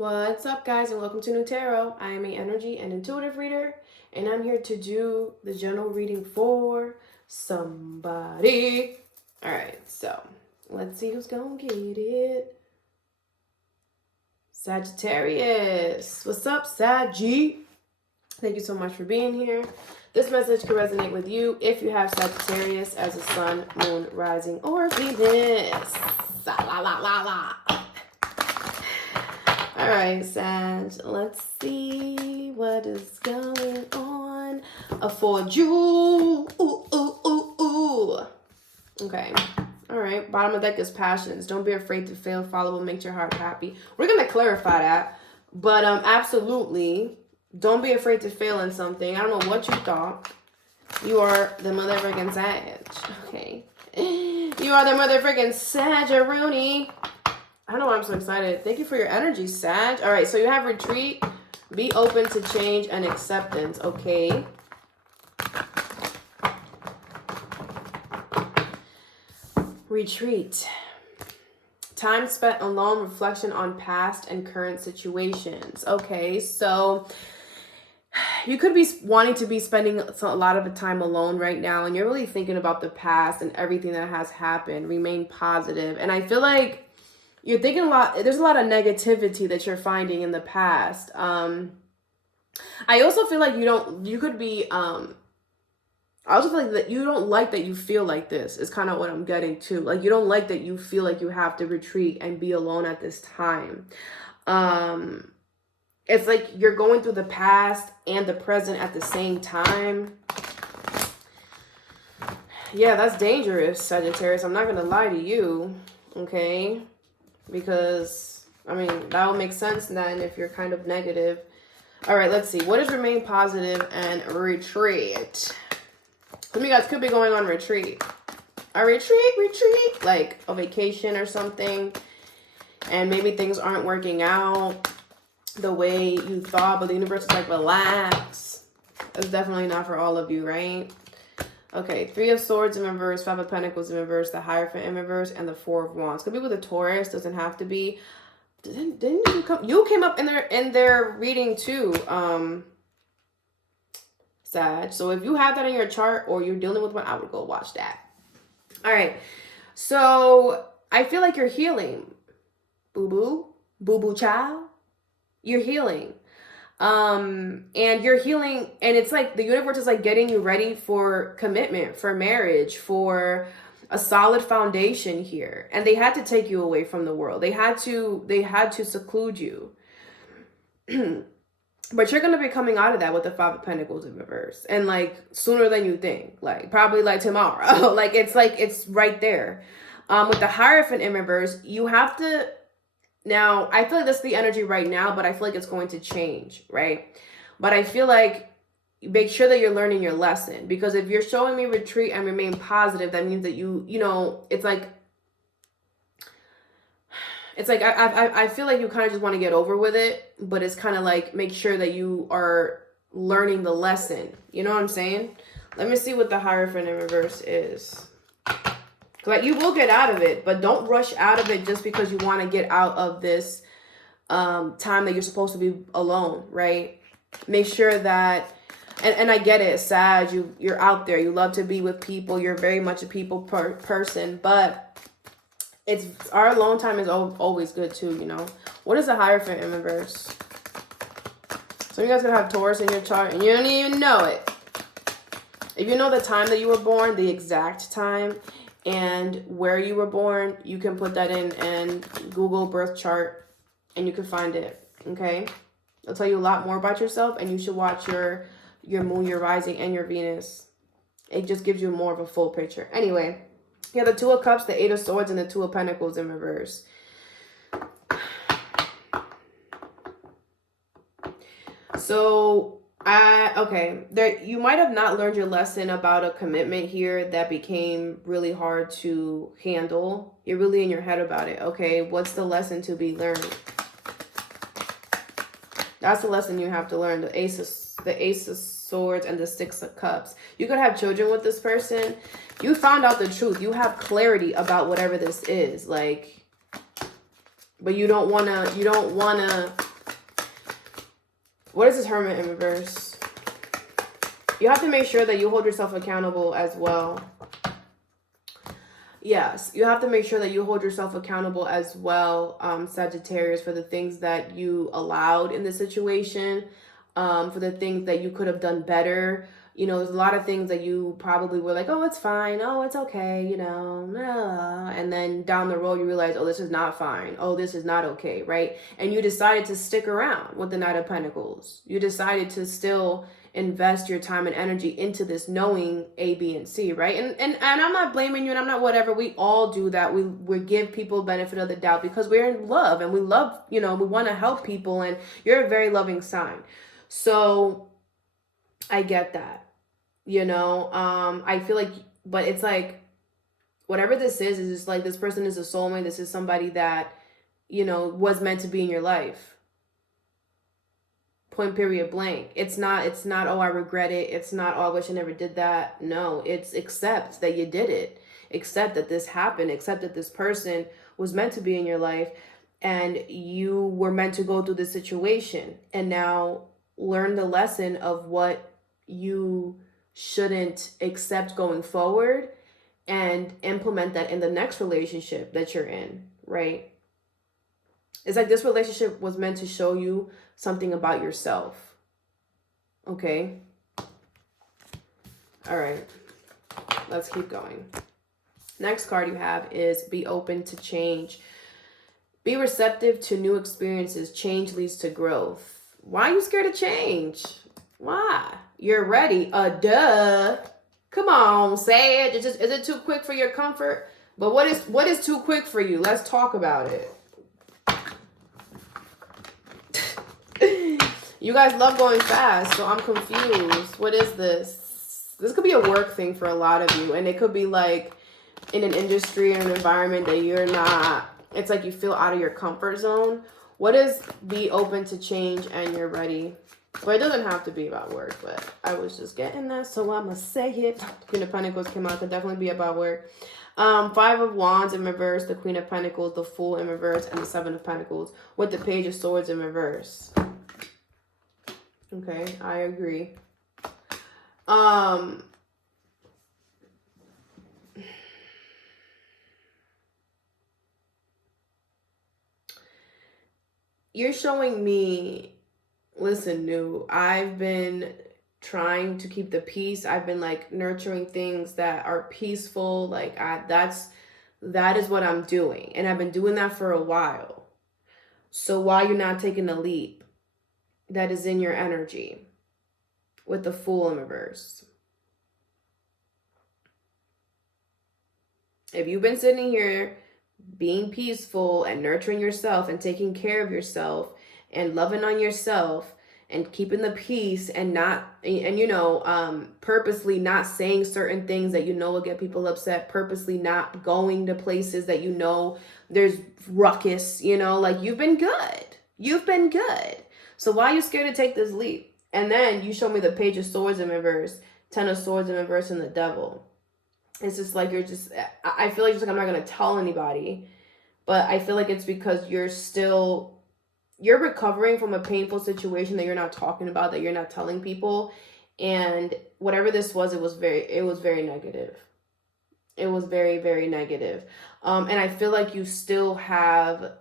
What's up, guys, and welcome to New Tarot. I am an energy and intuitive reader, and I'm here to do the general reading for somebody. All right, so let's see who's gonna get it. Sagittarius. What's up, Saggy? Thank you so much for being here. This message can resonate with you if you have Sagittarius as a sun, moon, rising, or Venus. La la la la la. All right, Sag, let's see what is going on for you. Ooh, ooh, ooh, ooh. Okay. All right. Bottom of deck is passions. Don't be afraid to fail. Follow what makes your heart happy. We're going to clarify that. But absolutely, don't be afraid to fail in something. I don't know what you thought. You are the motherfucking Sag. Okay. You are the motherfucking Sag-a-rooney. I don't know why I'm so excited. Thank you for your energy, Sag. All right, so you have retreat. Be open to change and acceptance, okay? Retreat. Time spent alone, reflection on past and current situations. Okay, so you could be wanting to be spending a lot of the time alone right now, and you're really thinking about the past and everything that has happened. Remain positive. And I feel like you're thinking a lot, there's a lot of negativity that you're finding in the past. I also feel like you could be, I also feel like that you don't like that you feel like this is kind of what I'm getting to. Like, you don't like that you feel like you have to retreat and be alone at this time. It's like you're going through the past and the present at the same time. Yeah, that's dangerous, Sagittarius. I'm not going to lie to you, okay? Because, I mean, that will make sense then if you're kind of negative. All right, let's see. What is remain positive and retreat? Some of you guys could be going on retreat. A retreat, like a vacation or something. And maybe things aren't working out the way you thought, but the universe is like, relax. It's definitely not for all of you, right? Okay, 3 of Swords in reverse, 5 of Pentacles in reverse, the Hierophant in reverse, and the 4 of Wands. Could be with a Taurus, doesn't have to be. Didn't you come? You came up in their reading too, Sag. So if you have that in your chart or you're dealing with one, I would go watch that. All right, so I feel like you're healing, boo-boo child. You're healing. And you're healing, and it's like the universe is like getting you ready for commitment, for marriage, for a solid foundation here. And they had to take you away from the world. They had to seclude you. But you're going to be coming out of that with the 5 of Pentacles in reverse. And like sooner than you think, like probably like tomorrow. It's right there. With the Hierophant in reverse, you have to. Now, I feel like that's the energy right now, but I feel like it's going to change, right? But I feel like make sure that you're learning your lesson, because if you're showing me retreat and remain positive, that means that you know, it's like I feel like you kind of just want to get over with it, but it's kind of like make sure that you are learning the lesson. You know what I'm saying? Let me see what the Hierophant in reverse is. Like, you will get out of it, but don't rush out of it just because you want to get out of this time that you're supposed to be alone, right? Make sure that, and I get it, Sag, you're out there. You love to be with people. You're very much a people person, but our alone time is always good too, you know? What is the Hierophant in reverse? So you guys going to have Taurus in your chart, and you don't even know it. If you know the time that you were born, the exact time, and where you were born, you can put that in and Google birth chart and you can find it, okay? It'll tell you a lot more about yourself, and you should watch your moon, your rising, and your Venus. It just gives you more of a full picture. Anyway, you have the 2 of Cups, the 8 of Swords, and the 2 of Pentacles in reverse. So you might have not learned your lesson about a commitment here that became really hard to handle. You're really in your head about it, okay? What's the lesson to be learned? That's the lesson you have to learn. The Ace of Swords and the 6 of Cups. You could have children with this person. You found out the truth. You have clarity about whatever this is, like, but you don't wanna What is this Hermit in reverse? You have to make sure that you hold yourself accountable as well. Yes, you have to make sure that you hold yourself accountable as well, Sagittarius, for the things that you allowed in the situation, for the things that you could have done better. You know, there's a lot of things that you probably were like, oh, it's fine. Oh, it's okay. You know, and then down the road, you realize, oh, this is not fine. Oh, this is not okay. Right. And you decided to stick around with the Knight of Pentacles. You decided to still invest your time and energy into this, knowing A, B, and C, right? And I'm not blaming you, and I'm not whatever. We all do that. We give people benefit of the doubt because we're in love, and we love, you know, we want to help people, and you're a very loving sign. So I get that, you know. I feel like, but it's like, whatever this is just like, this person is a soulmate. This is somebody that, you know, was meant to be in your life. Point, period, blank. It's not, oh, I regret it. It's not, oh, I wish I never did that. No, it's accept that you did it. Accept that this happened. Accept that this person was meant to be in your life and you were meant to go through this situation. And now learn the lesson of what you shouldn't accept going forward and implement that in the next relationship that you're in, right? It's like this relationship was meant to show you something about yourself. Okay? All right. Let's keep going. Next card you have is be open to change. Be receptive to new experiences. Change leads to growth. Why are you scared of change? Why? You're ready. Duh. Come on, say it. Is it too quick for your comfort? But what is too quick for you? Let's talk about it. You guys love going fast, so I'm confused. What is this? This could be a work thing for a lot of you, and it could be like in an industry or an environment that you're not, it's like you feel out of your comfort zone. What is be open to change and you're ready? Well, it doesn't have to be about work, but I was just getting that, so I'm going to say it. Queen of Pentacles came out, could definitely be about work. Five of Wands in reverse, the Queen of Pentacles, the Fool in reverse, and the Seven of Pentacles with the Page of Swords in reverse. Okay, I agree. You're showing me, listen, new, I've been trying to keep the peace. I've been like nurturing things that are peaceful. Like that is what I'm doing. And I've been doing that for a while. So why you're not taking a leap that is in your energy with the Fool in reverse? If you've been sitting here being peaceful and nurturing yourself and taking care of yourself and loving on yourself and keeping the peace and purposely not saying certain things that you know will get people upset, purposely not going to places that you know there's ruckus, like you've been good. You've been good. So why are you scared to take this leap? And then you show me the Page of Swords in reverse, Ten of Swords in reverse, and the Devil. It's just like I feel like I'm not going to tell anybody, but I feel like it's because you're recovering from a painful situation that you're not talking about, that you're not telling people. And whatever this was, it was very negative. It was very, very negative. And I feel like you still have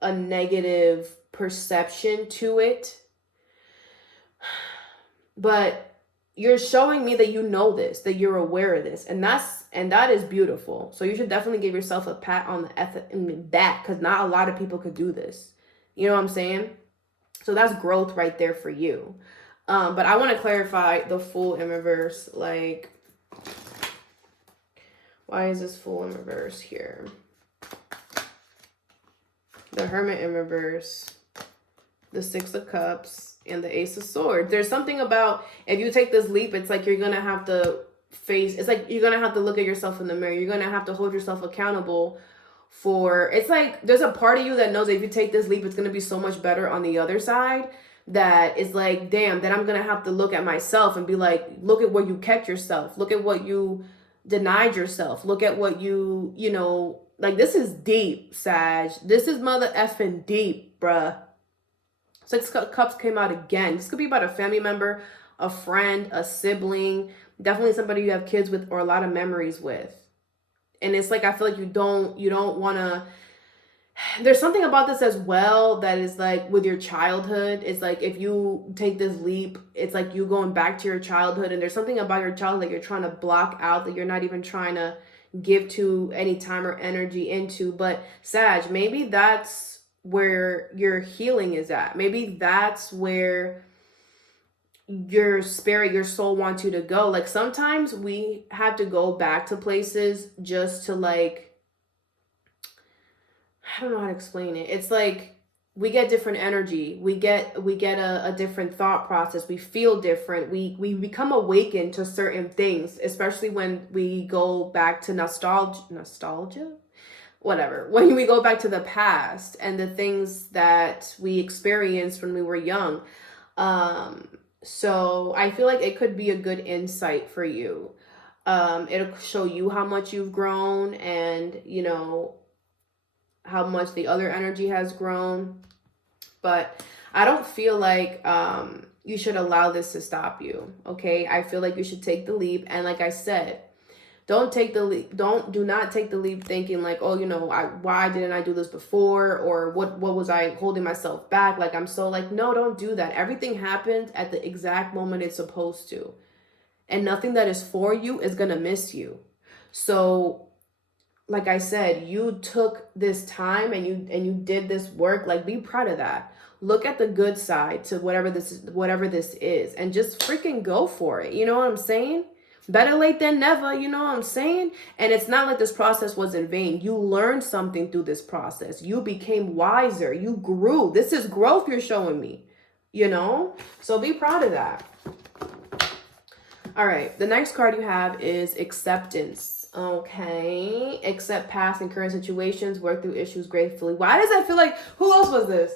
a negative perception to it, but you're showing me that you know this, that you're aware of this, and that is beautiful. So you should definitely give yourself a pat on the back, because not a lot of people could do this. You know what I'm saying? So that's growth right there for you. But I want to clarify the Fool in reverse. Like, why is this Fool in reverse here? The Hermit in reverse, the Six of Cups, and the Ace of Swords. There's something about, if you take this leap, it's like you're going to have to it's like you're going to have to look at yourself in the mirror. You're going to have to hold yourself accountable for, it's like there's a part of you that knows that if you take this leap, it's going to be so much better on the other side, that is like, damn, then I'm going to have to look at myself and be like, look at where you kept yourself. Look at what you denied yourself. Look at what like, this is deep, Sag. This is mother effing deep, bruh. Six of Cups came out again. This could be about a family member, a friend, a sibling, definitely somebody you have kids with or a lot of memories with. And it's like, I feel like you don't want to, there's something about this as well that is like with your childhood. It's like if you take this leap, it's like you going back to your childhood, and there's something about your childhood that you're trying to block out, that you're not even trying to give to any time or energy into. But Sag, maybe that's where your healing is at. Maybe that's where your spirit, your soul wants you to go. Like sometimes we have to go back to places just to like, I don't know how to explain it. It's like we get different energy. We get a different thought process. We feel different. We become awakened to certain things, especially when we go back to nostalgia, whatever. When we go back to the past and the things that we experienced when we were young. So I feel like it could be a good insight for you. It'll show you how much you've grown, and you know how much the other energy has grown. But I don't feel like you should allow this to stop you. Okay, I feel like you should take the leap. And like I said, don't take the leap. Do not take the leap thinking like, oh, you know, why didn't I do this before, or what was I holding myself back? Like I'm so like, no, don't do that. Everything happens at the exact moment it's supposed to, and nothing that is for you is gonna miss you. So like I said, you took this time and you did this work. Like be proud of that. Look at the good side to whatever this is, and just freaking go for it. You know what I'm saying? Better late than never, you know what I'm saying? And it's not like this process was in vain. You learned something through this process. You became wiser. You grew. This is growth you're showing me, you know? So be proud of that. All right, the next card you have is acceptance. Okay, accept past and current situations, work through issues gracefully. Why does that feel like, who else was this?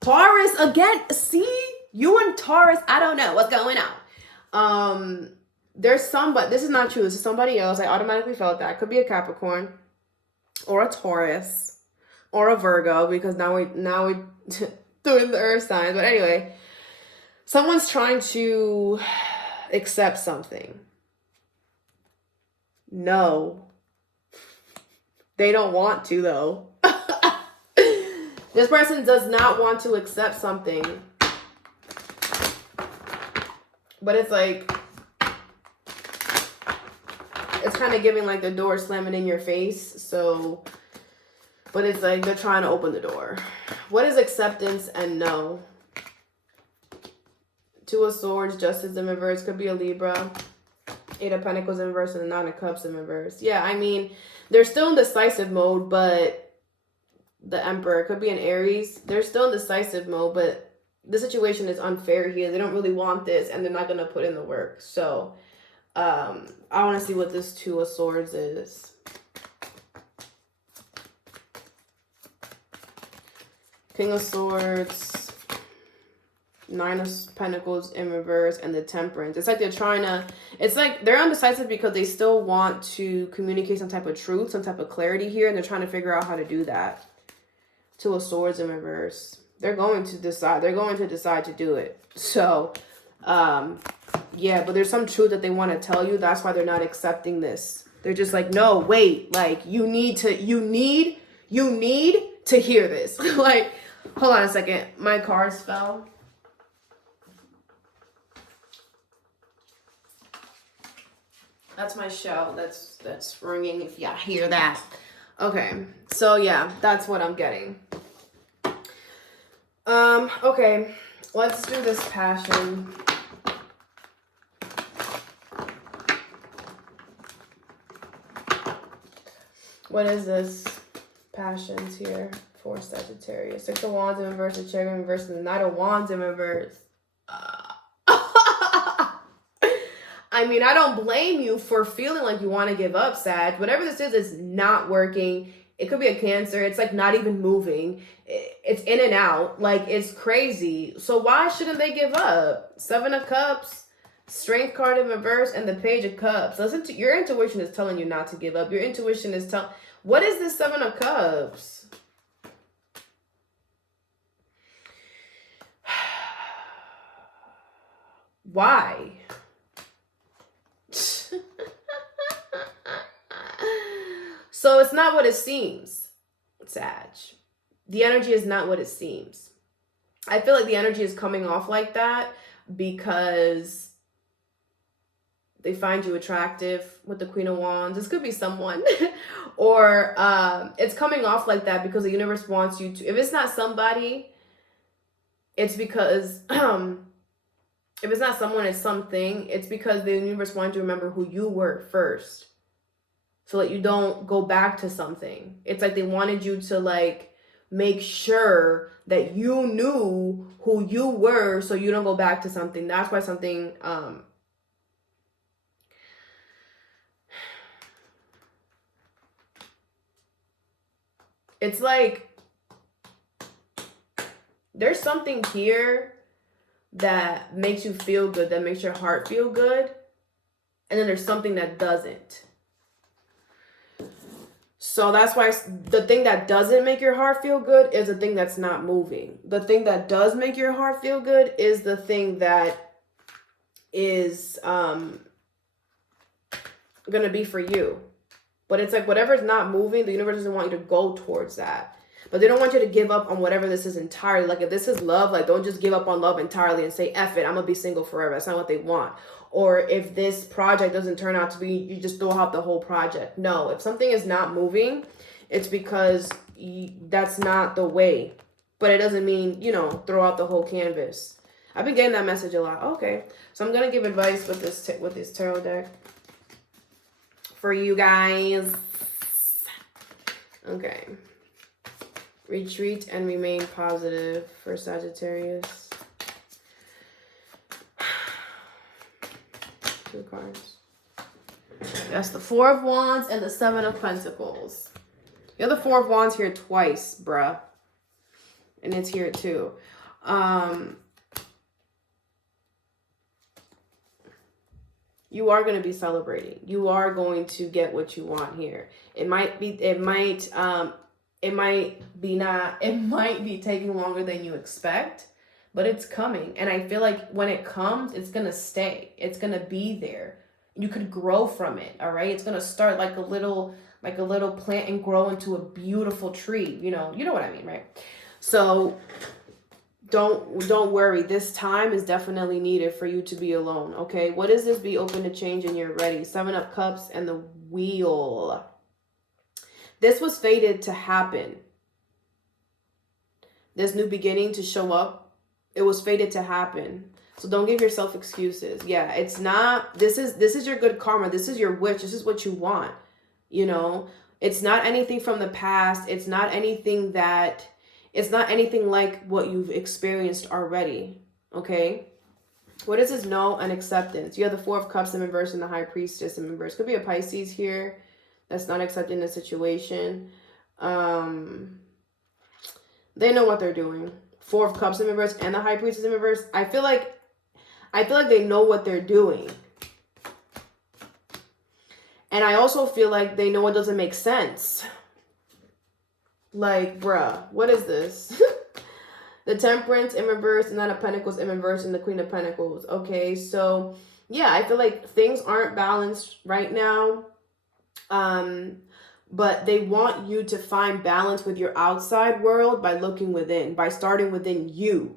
Taurus again. See, you and Taurus, I don't know what's going on. There's somebody, this is not true, this is somebody else. I automatically felt that. Could be a Capricorn or a Taurus or a Virgo, because now we're doing the earth signs. But anyway, someone's trying to accept something. No, they don't want to though. This person does not want to accept something, but it's like, it's kind of giving like the door slamming in your face. So, but it's like they're trying to open the door. What is acceptance and no? Two of Swords, Justice in reverse, could be a Libra. Eight of Pentacles in reverse and the Nine of Cups in reverse. Yeah, I mean, they're still in decisive mode, but the Emperor could be an Aries. They're still in decisive mode, but the situation is unfair here. They don't really want this, and they're not going to put in the work. So, I want to see what this Two of Swords is. King of Swords, Nine of Pentacles in reverse, and the Temperance. It's like they're trying to, it's like they're undecisive because they still want to communicate some type of truth, some type of clarity here, and they're trying to figure out how to do that. Two of Swords in reverse. They're going to decide to do it. So, yeah, but there's some truth that they want to tell you. That's why they're not accepting this. They're just like, no, wait, like you need to hear this. Like, hold on a second. My cards fell. That's my shell. That's ringing if y'all hear that. Okay. So yeah, that's what I'm getting. Okay. Let's do this passion. What is this? Passions here for Sagittarius. Six of Wands in reverse, the Chariot in reverse, and the Knight of Wands in reverse. I mean, I don't blame you for feeling like you want to give up, Sag. Whatever this is not working. It could be a Cancer. It's like not even moving. It's in and out. Like, it's crazy. So why shouldn't they give up? Seven of Cups, Strength card in reverse, and the Page of Cups. Listen to your intuition is telling you not to give up. Your intuition is telling. What is this Seven of Cups? Why? So it's not what it seems, Sag. The energy is not what it seems. I feel like the energy is coming off like that because they find you attractive with the Queen of Wands. This could be someone. Or it's coming off like that because the universe wants you to. If it's not somebody, it's because... if it's not someone, it's something. It's because the universe wants you to remember who you were first, so that you don't go back to something. It's like they wanted you to like make sure that you knew who you were, so you don't go back to something. That's why something it's like there's something here that makes you feel good, that makes your heart feel good, and then there's something that doesn't. So that's why the thing that doesn't make your heart feel good is the thing that's not moving. The thing that does make your heart feel good is the thing that is gonna be for you. But it's like whatever's not moving, the universe doesn't want you to go towards that. But they don't want you to give up on whatever this is entirely. Like if this is love, like don't just give up on love entirely and say, F it, I'm gonna be single forever. That's not what they want. Or if this project doesn't turn out to be, you just throw out the whole project. No, if something is not moving, it's because that's not the way. But it doesn't mean, you know, throw out the whole canvas. I've been getting that message a lot. Okay, so I'm gonna give advice with this tarot deck for you guys. Okay. Retreat and remain positive for Sagittarius. 2 cards. That's the 4 of Wands and the 7 of Pentacles. You have the 4 of Wands here twice, bruh. And it's here too. You are going to be celebrating. You are going to get what you want here. It might be taking longer than you expect, but it's coming. And I feel like when it comes, it's going to stay. It's going to be there. You could grow from it. All right. It's going to start like a little plant and grow into a beautiful tree. You know what I mean, right? So don't worry. This time is definitely needed for you to be alone. Okay. What is this? Be open to change and you're ready. 7 of Cups and the Wheel. This was fated to happen. This new beginning to show up, it was fated to happen. So don't give yourself excuses. Yeah, it's not, this is your good karma. This is your wish. This is what you want. You know, it's not anything from the past. It's not anything like what you've experienced already. Okay. What is this? No and acceptance. You have the 4 of Cups in reverse and the High Priestess in reverse. Could be a Pisces here that's not accepting the situation. They know what they're doing. 4 of Cups in reverse and the High Priestess in reverse. I feel like they know what they're doing. And I also feel like they know it doesn't make sense. Like, bruh, what is this? The Temperance in reverse and Nine of Pentacles in reverse and the Queen of Pentacles. Okay, so yeah, I feel like things aren't balanced right now. But they want you to find balance with your outside world by looking within, by starting within you.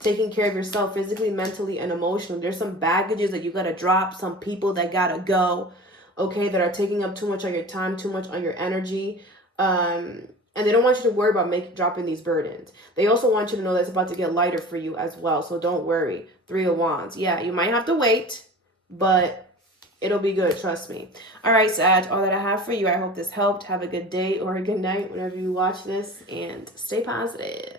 Taking care of yourself physically, mentally, and emotionally. There's some baggages that you got to drop, some people that got to go, okay, that are taking up too much of your time, too much on your energy. And they don't want you to worry about dropping these burdens. They also want you to know that it's about to get lighter for you as well. So don't worry. 3 of Wands. Yeah, you might have to wait, but it'll be good. Trust me. All right, Sag, all that I have for you. I hope this helped. Have a good day or a good night whenever you watch this, and stay positive.